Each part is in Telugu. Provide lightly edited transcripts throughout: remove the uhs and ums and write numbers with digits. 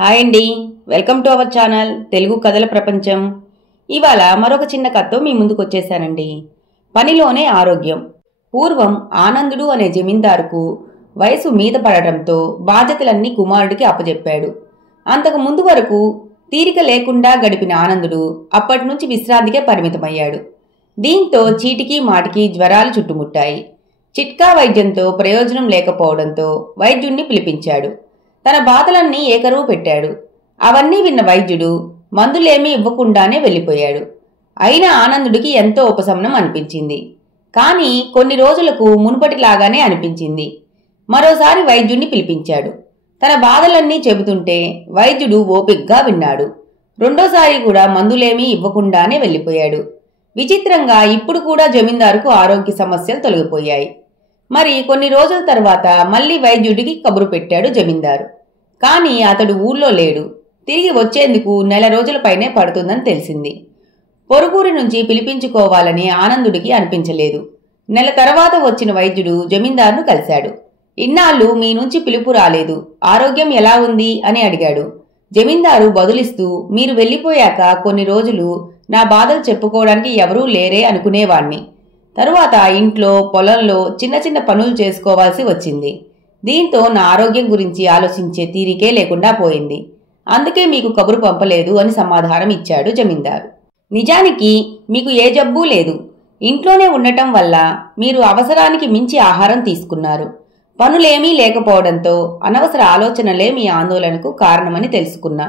హాయ్ అండి, welcome to our channel Telugu కథల ప్రపంచం. ఇవాళ మరొక చిన్న కథతో మీ ముందుకు వచ్చేసానండి. పనిలోనే ఆరోగ్యం. పూర్వం ఆనందుడు అనే జమీందారుకు వయసు మీద పడటంతో బాధ్యతలన్నీ కుమారుడికి అప్పజెప్పాడు. అంతకు ముందు వరకు తీరిక లేకుండా గడిపిన ఆనందుడు అప్పటి నుంచి విశ్రాంతికే పరిమితమయ్యాడు. దీంతో చీటికి మాటికి జ్వరాలు చుట్టుముట్టాయి. చిట్కా వైద్యంతో ప్రయోజనం లేకపోవడంతో వైద్యుణ్ణి పిలిపించాడు. తన బాధలన్నీ ఏకరువు పెట్టాడు. అవన్నీ విన్న వైద్యుడు మందులేమీ ఇవ్వకుండానే వెళ్ళిపోయాడు. అయినా ఆనందుడికి ఎంతో ఉపశమనం అనిపించింది. కానీ కొన్ని రోజులకు మునుపటిలాగానే అనిపించింది. మరోసారి వైద్యుణ్ణి పిలిపించాడు. తన బాధలన్నీ చెబుతుంటే వైద్యుడు ఓపిగ్గా విన్నాడు. రెండోసారి కూడా మందులేమీ ఇవ్వకుండానే వెళ్ళిపోయాడు. విచిత్రంగా ఇప్పుడు కూడా జమీందారుకు ఆరోగ్య సమస్యలు తొలగిపోయాయి. మరి కొన్ని రోజుల తర్వాత మళ్లీ వైద్యుడికి కబురు పెట్టాడు జమీందారు. కానీ అతడు ఊళ్ళో లేడు. తిరిగి వచ్చేందుకు నెల రోజుల పైనే పడుతుందని తెలిసింది. పొరుగురి నుంచి పిలిపించుకోవాలని ఆనందుడికి అనిపించలేదు. నెల తర్వాత వచ్చిన వైద్యుడు జమీందారును కలిశాడు. ఇన్నాళ్ళు మీ నుంచి పిలుపు రాలేదు, ఆరోగ్యం ఎలా ఉంది అని అడిగాడు. జమీందారు బదులిస్తూ, మీరు వెళ్ళిపోయాక కొన్ని రోజులు నా బాధలు చెప్పుకోవడానికి ఎవరూ లేరే అనుకునేవాణ్ణి. తరువాత ఇంట్లో పొలంలో చిన్న చిన్న పనులు చేసుకోవాల్సి వచ్చింది. దీంతో నా ఆరోగ్యం గురించి ఆలోచించే తీరికే లేకుండా పోయింది. అందుకే మీకు కబురు పంపలేదు అని సమాధానం ఇచ్చాడు జమీందారు. నిజానికి మీకు ఏ జబ్బూ లేదు. ఇంట్లోనే ఉండటం వల్ల మీరు అవసరానికి మించి ఆహారం తీసుకున్నారు. పనులేమీ లేకపోవడంతో అనవసర ఆలోచనలే మీ ఆందోళనకు కారణమని తెలుసుకున్నా.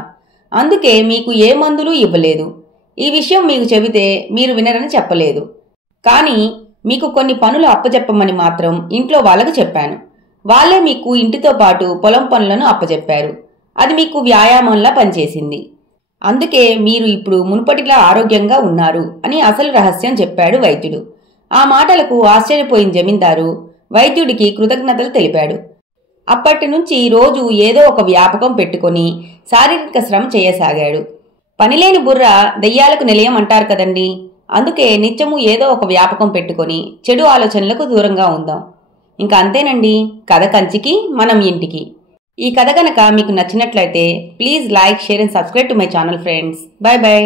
అందుకే మీకు ఏ మందులు ఇవ్వలేదు. ఈ విషయం మీకు చెబితే మీరు వినరని చెప్పలేదు. కానీ మీకు కొన్ని పనులు అప్పచెప్పమని మాత్రం ఇంట్లో వాళ్ళకు చెప్పాను. వాళ్లే మీకు ఇంటితో పాటు పొలం పనులను అప్పచెప్పారు. అది మీకు వ్యాయామంలా పనిచేసింది. అందుకే మీరు ఇప్పుడు మునుపటిలా ఆరోగ్యంగా ఉన్నారు అని అసలు రహస్యం చెప్పాడు వైద్యుడు. ఆ మాటలకు ఆశ్చర్యపోయిన జమీందారు వైద్యుడికి కృతజ్ఞతలు తెలిపాడు. అప్పటి నుంచి రోజు ఏదో ఒక వ్యాపకం పెట్టుకుని శారీరక శ్రమ చేయసాగాడు. పనిలేని బుర్ర దెయ్యాలకు నిలయం అంటారు కదండి. అందుకే నిత్యము ఏదో ఒక వ్యాపకం పెట్టుకుని చెడు ఆలోచనలకు దూరంగా ఉందాం. ఇంకా అంతేనండి, కథ కంచికి మనం ఇంటికి. ఈ కథ కనుక మీకు నచ్చినట్లయితే please like, share and subscribe to my channel friends. By by.